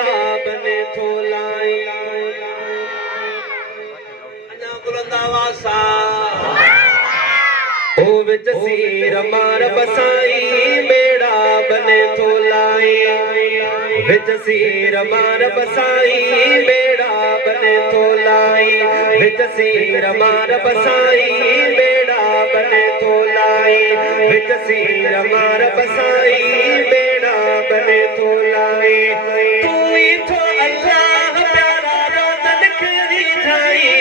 बेड़ा बने थोलाई अन्ना बुलंदा वासा ओ विच सीर मार बसाई बेड़ा बने थोलाई विच सीर मार बसाई बेड़ा बने थोलाई विच सीर मार बसाई बेड़ा बने थोलाई विच सीर मार बसाई बेड़ा बने थोलाई तू ही तो अल्लाह प्यारा रोज़न खरी थाई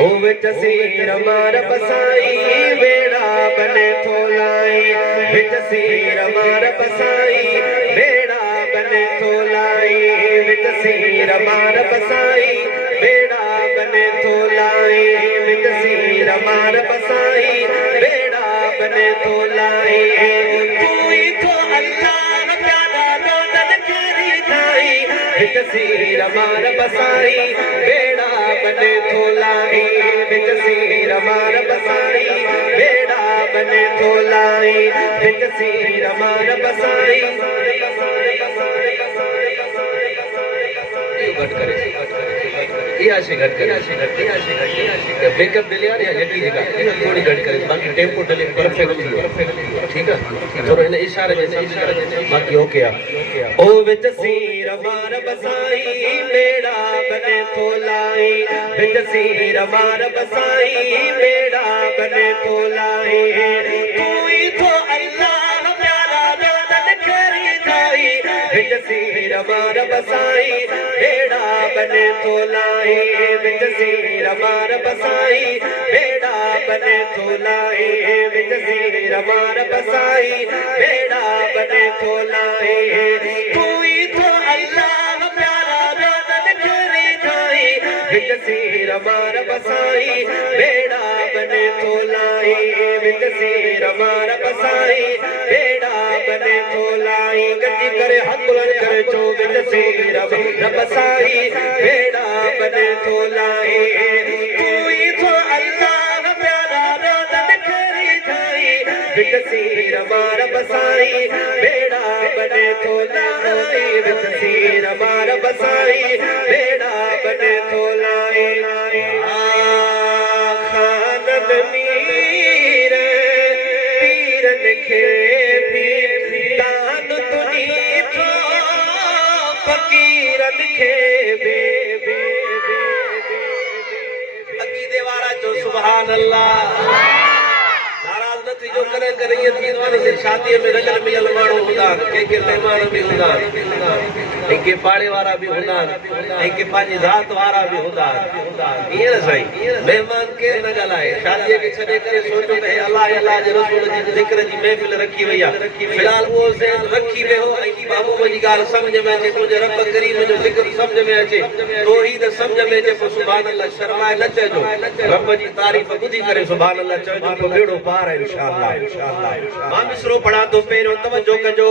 ओ विच सीर मार बसाई बेड़ा बने थोलाई विच सीर मार बसाई बेड़ा बने थोलाई विच सीर मार बसाई बेड़ा बने थोलाई विच सीर मार बसाई बेड़ा बने थोलाई तू ही तो अल्लाह प्यारा रोज़न खरी थाई विच सीर मार बसाई बेड़ा बने थोलाई विच सीर मार बसाई बेड़ा बने थोलाई विच सीर मार बसाई घट करे ये आशे घट करे ब्रेकअप डिले आ रही है यकी जगह थोड़ी घट करे बाकी टेम्पो डिले परफेक्ट ठीक है थोड़ा इन इशारे बाकी ओके ओ विच सीर मार बसाई बेड़ा बने थोलाई विच सीर मार बसाई बेड़ा बने थोलाई तू ही तो अल्लाह प्यारा रोज़न खरी थाई विच सीर मार बसाई बेड़ा बने थोलाई विच सीर मार बसाई बेड़ा बने थोलाई विच सीर मार बसाई बेड़ा बने थोलाई तू ही तो अल्लाह प्यारा रोज़न खरी थाई विच सीर मार बसाई बेड़ा बने थोलाई विच सीर मार बसाई बेड़ा बने थोलाई गजी करे हथ बुलंद करे चो विच सीर मार बसाई बेड़ा बने थोलाई तू ही तो अल्लाह प्यारा रोज़न खरी थाई विच सीर मार बसाई बेड़ा बने थोलाई विच सीर मार बसाई बेड़ा बने थोलाई खानन मीर पीरन खे भी दान तुनी थो फकीरन खे बे अकीदे वारा जो सुभान अल्लाह नाराज न थी जो करे करे ये थी वाली से शादी में रजल मिलल माणो हुंदा के मेहमान भी हुंदा के पाड़े वारा भी हुंदा के पांजी जात वारा भी हुंदा ये सही मेहमान के न गलाए शादी के छडे करे सोचो ते अल्लाह अल्लाह जे रसूल जी जिक्र जी महफिल रखी वया फिलहाल वो ज़हन रखी वे हो आई बाबू जी गाल समझ में अचे तो रब करीम जो जिक्र समझ में अचे तौहीद समझ में अचे सुभान अल्लाह शर्माए न चजो रब जी तारीफ बुधी करे सुभान अल्लाह चजो तो बेड़ो पार है इंशाअल्लाह मां मिसरो पढ़ा तो पहिरो तवज्जो कजो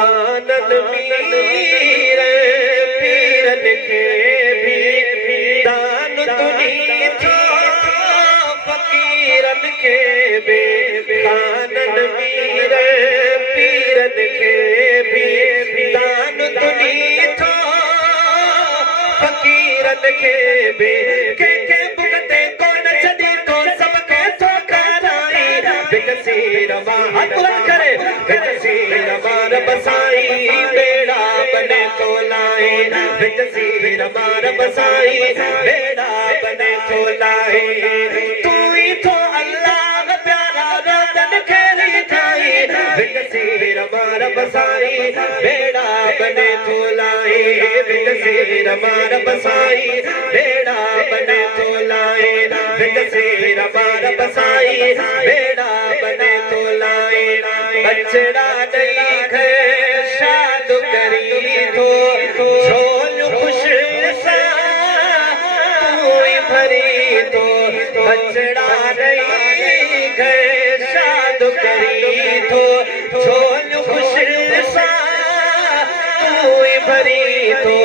खानन मीर पीरन खे भी दान तुनी थो फकीरन खे बे खानन मीर पीरन खे भी दान तुनी थो फकीरन खे बे के भुगते कोन छदी तो सब के थो कराई विच सीर मार करे विच सीर मार बसाई बेड़ा बने थोलाई विच सीर मार बसाई बेड़ा बने थोलाई तू ही तो अल्लाह प्यारा रोज़न खरी थाई विच सीर मार बसाई बेड़ा बने थोलाई विच सीर मार बसाई बेड़ा बने थोलाई विच सीर मार बसाई बेड़ा बने थोलाई बछड़ा नहीं खे शाद करी तो झोल खुश सा तू ही भरी तो बछड़ा नहीं खे शाद करी तो झोल खुश सा तू ही भरी तो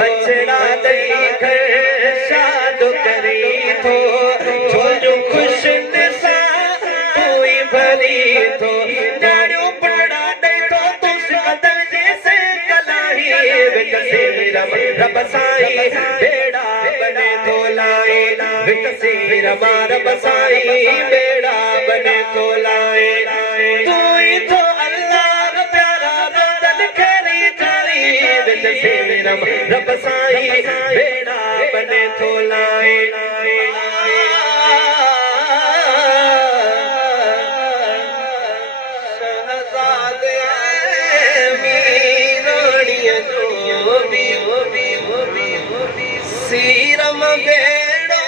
बछड़ा नहीं खे शाद करी तो झोल खुश सा तू ही भरी तो तस्वीर रब साईं बेड़ा बने तो लाए तस्वीर रब साईं बेड़ा बने तो लाए तू ही तो अल्लाह प्यारा बदन खेली जारी तस्वीर रब साईं बेड़ा बने तो लाए सीरम बेड़ो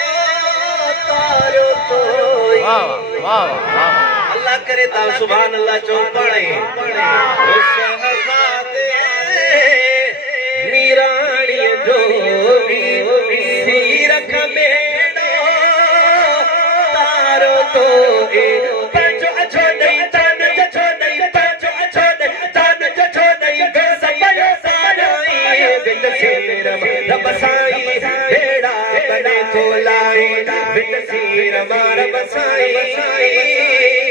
तारो तो अल्लाह करे ता सुभान अल्लाह चो पढ़े शहजादे मीराणी जो भी सीरख बेड़ो तारो तो पंजो अछो नहीं तन जो नहीं पंजो अछो नहीं तन जो नहीं सबयो साई बिन सीरम रब साईं बेड़ा बने तो लाए बिन सीरम रब साईं